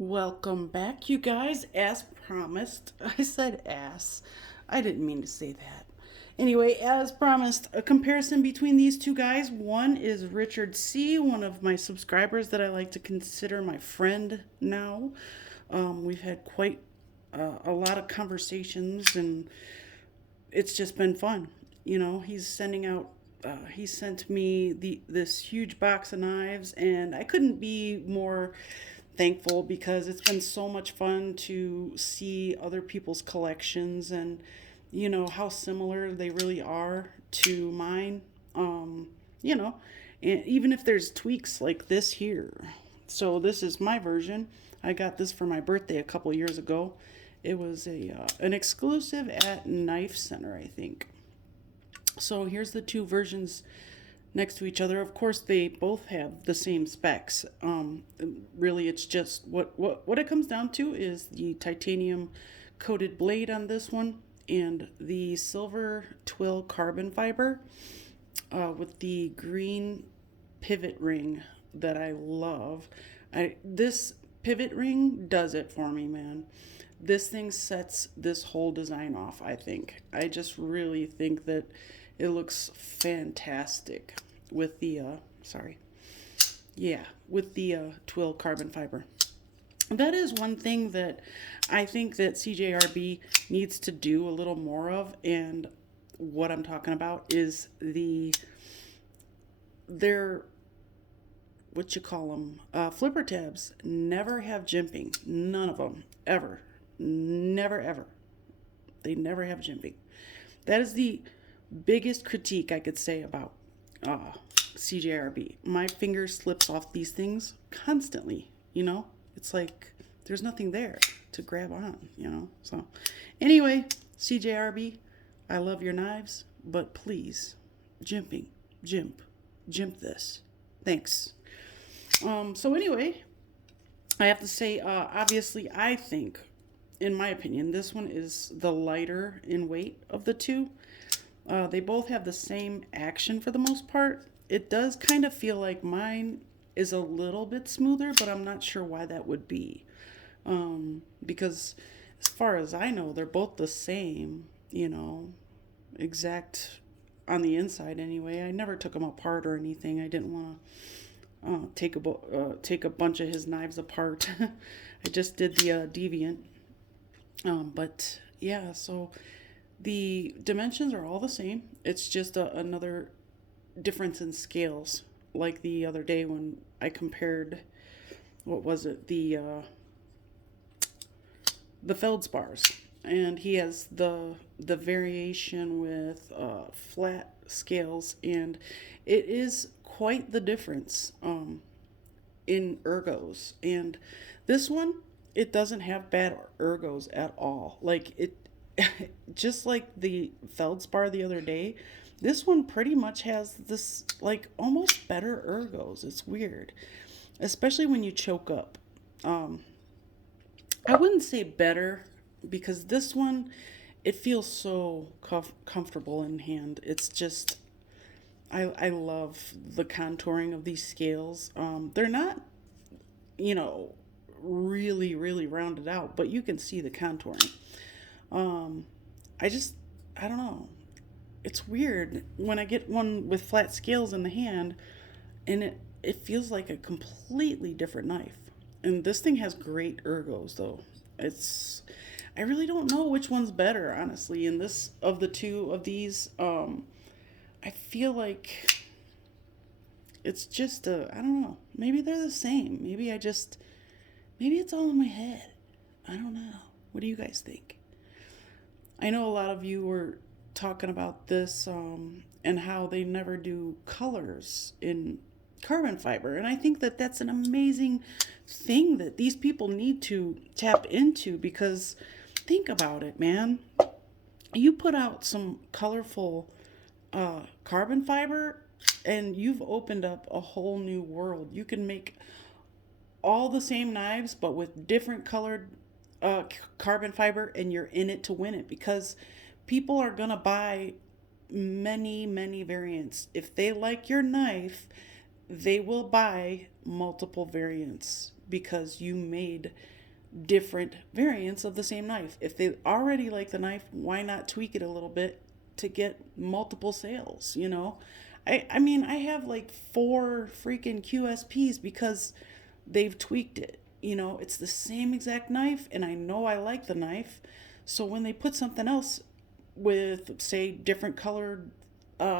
Welcome back, you guys. As promised, I said ass. I didn't mean to say that. Anyway, as promised, a comparison between these two guys. One is Richard C., one of my subscribers that I like to consider my friend now. We've had quite a lot of conversations, and it's just been fun. He's sending out. He sent me this huge box of knives, and I couldn't be more thankful because it's been so much fun to see other people's collections and how similar they really are to mine. You know, and even if there's tweaks like this here. So this is my version. I got this for my birthday a couple years ago. It was an exclusive at Knife Center, I think. So here's the two versions next to each other. Of course, they both have the same specs. Really, it's just what it comes down to is the titanium coated blade on this one and the silver twill carbon fiber with the green pivot ring that I love. This pivot ring does it for me, man. This thing sets this whole design off, I think. I just really think that it looks fantastic with the with the twill carbon fiber. That is one thing that I think that CJRB needs to do a little more of, and what I'm talking about is their what you call them flipper tabs never have jimping. None of them ever, never ever. They never have jimping. That is the biggest critique I could say about CJRB. My finger slips off these things constantly. It's like there's nothing there to grab on. So anyway, CJRB, I love your knives, but please, jimp this. Thanks. So anyway, I have to say, obviously, I think, in my opinion, this one is the lighter in weight of the two. They both have the same action for the most part. It does kind of feel like mine is a little bit smoother, but I'm not sure why that would be. Because as far as I know, they're both the same, exact on the inside anyway. I never took them apart or anything. I didn't want to take a bunch of his knives apart. I just did the Deviant. But yeah, so the dimensions are all the same. It's just another difference in scales. Like the other day when I compared, what was it, the feldspars, and he has the variation with flat scales, and it is quite the difference in ergos. And this one, it doesn't have bad ergos at all. Like it, just like the feldspar the other day, this one pretty much has this like almost better ergos. It's weird, especially when you choke up. I wouldn't say better because this one, it feels so comfortable in hand. It's just, I love the contouring of these scales. They're not, really, really rounded out, but you can see the contouring. I don't know. It's weird when I get one with flat scales in the hand, and it feels like a completely different knife. And this thing has great ergos, though. I really don't know which one's better, honestly. In this, of the two of these, I feel like it's just I don't know. Maybe they're the same. Maybe it's all in my head. I don't know. What do you guys think? I know a lot of you were talking about this and how they never do colors in carbon fiber. And I think that that's an amazing thing that these people need to tap into, because think about it, man. You put out some colorful carbon fiber and you've opened up a whole new world. You can make all the same knives but with different colored carbon fiber, and you're in it to win it, because people are gonna buy many variants. If they like your knife, they will buy multiple variants because you made different variants of the same knife. If they already like the knife, why not tweak it a little bit to get multiple sales, you know? I mean, I have like 4 freaking QSPs because they've tweaked it. You know, it's the same exact knife, and I know I like the knife. So when they put something else with, say, different colored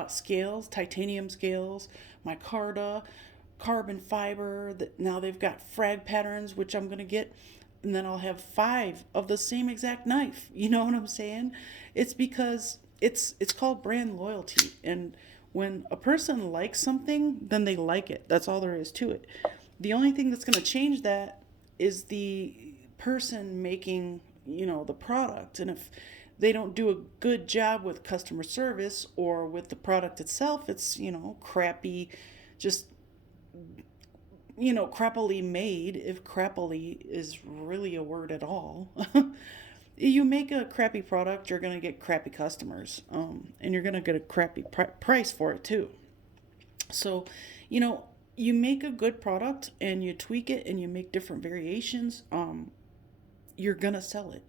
scales, titanium scales, micarta, carbon fiber, that now they've got frag patterns, which I'm going to get, and then I'll have 5 of the same exact knife. You know what I'm saying? It's because it's called brand loyalty, and when a person likes something, then they like it. That's all there is to it. The only thing that's going to change that is the person making, you know, the product. And if they don't do a good job with customer service or with the product itself, it's, you know, crappy, just, you know, crappily made, if crappily is really a word at all. You make a crappy product, you're going to get crappy customers, and you're going to get a crappy price for it too. So, you know, you make a good product and you tweak it and you make different variations, you're going to sell it.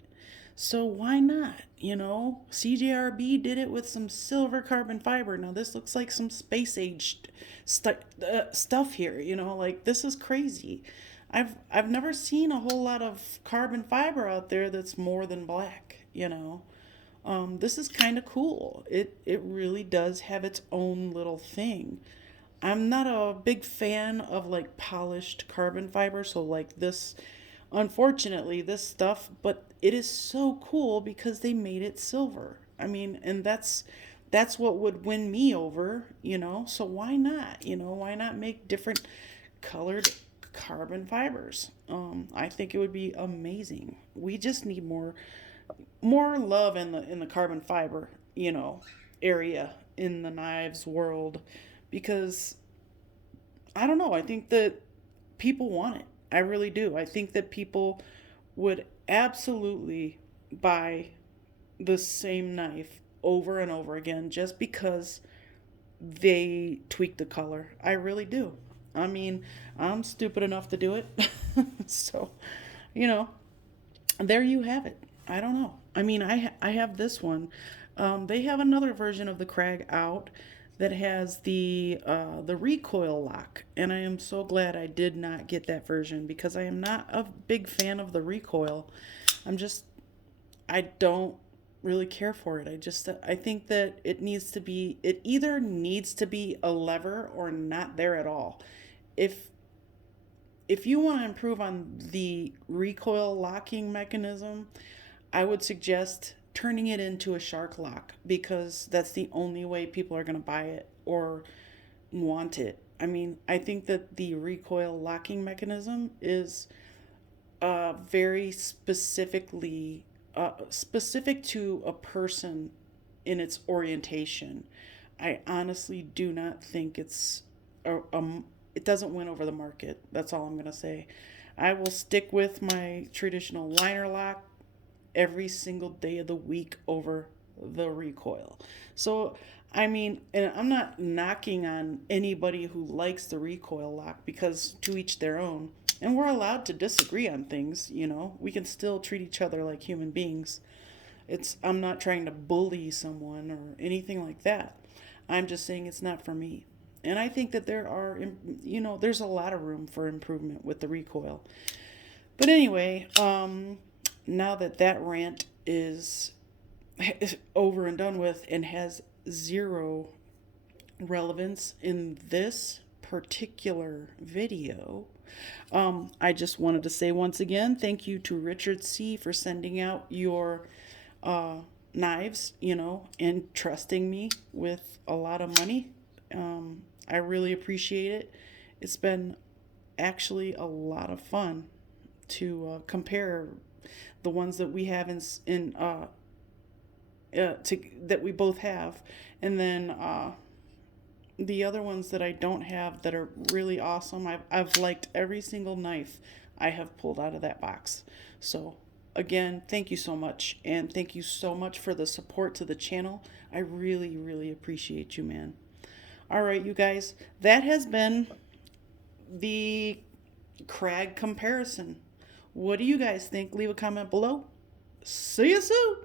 So why not? You know, CJRB did it with some silver carbon fiber. Now this looks like some space age stuff here. You know, like this is crazy. I've never seen a whole lot of carbon fiber out there that's more than black. You know, this is kind of cool. It really does have its own little thing. I'm not a big fan of like polished carbon fiber, so like this, unfortunately, this stuff, but it is so cool because they made it silver. I mean, and that's what would win me over, you know? So why not? You know, why not make different colored carbon fibers? I think it would be amazing. We just need more love in the carbon fiber, you know, area in the knives world, because I don't know, I think that people want it. I really do. I think that people would absolutely buy the same knife over and over again just because they tweak the color. I really do. I mean, I'm stupid enough to do it. So, you know, there you have it. I don't know. I mean, I have this one. They have another version of the Crag out that has the recoil lock, and I am so glad I did not get that version because I am not a big fan of the recoil. I don't really care for it. I think that it either needs to be a lever or not there at all. If you want to improve on the recoil locking mechanism, I would suggest turning it into a shark lock, because that's the only way people are going to buy it or want it. I mean, I think that the recoil locking mechanism is very specific to a person in its orientation. I honestly do not think it doesn't win over the market. That's all I'm going to say. I will stick with my traditional liner lock every single day of the week over the recoil. So, I mean, and I'm not knocking on anybody who likes the recoil lock, because to each their own. And we're allowed to disagree on things, you know. We can still treat each other like human beings. I'm not trying to bully someone or anything like that. I'm just saying it's not for me. And I think that there's a lot of room for improvement with the recoil. But anyway, now that rant is over and done with and has zero relevance in this particular video, I just wanted to say once again, thank you to Richard C. for sending out your knives, you know, and trusting me with a lot of money. I really appreciate it. It's been actually a lot of fun to compare the ones that we have that we both have, and then the other ones that I don't have that are really awesome. I've liked every single knife I have pulled out of that box. So again, thank you so much, and thank you so much for the support to the channel. I really, really appreciate you, man. All right, you guys, that has been the Crag comparison. What do you guys think? Leave a comment below. See you soon.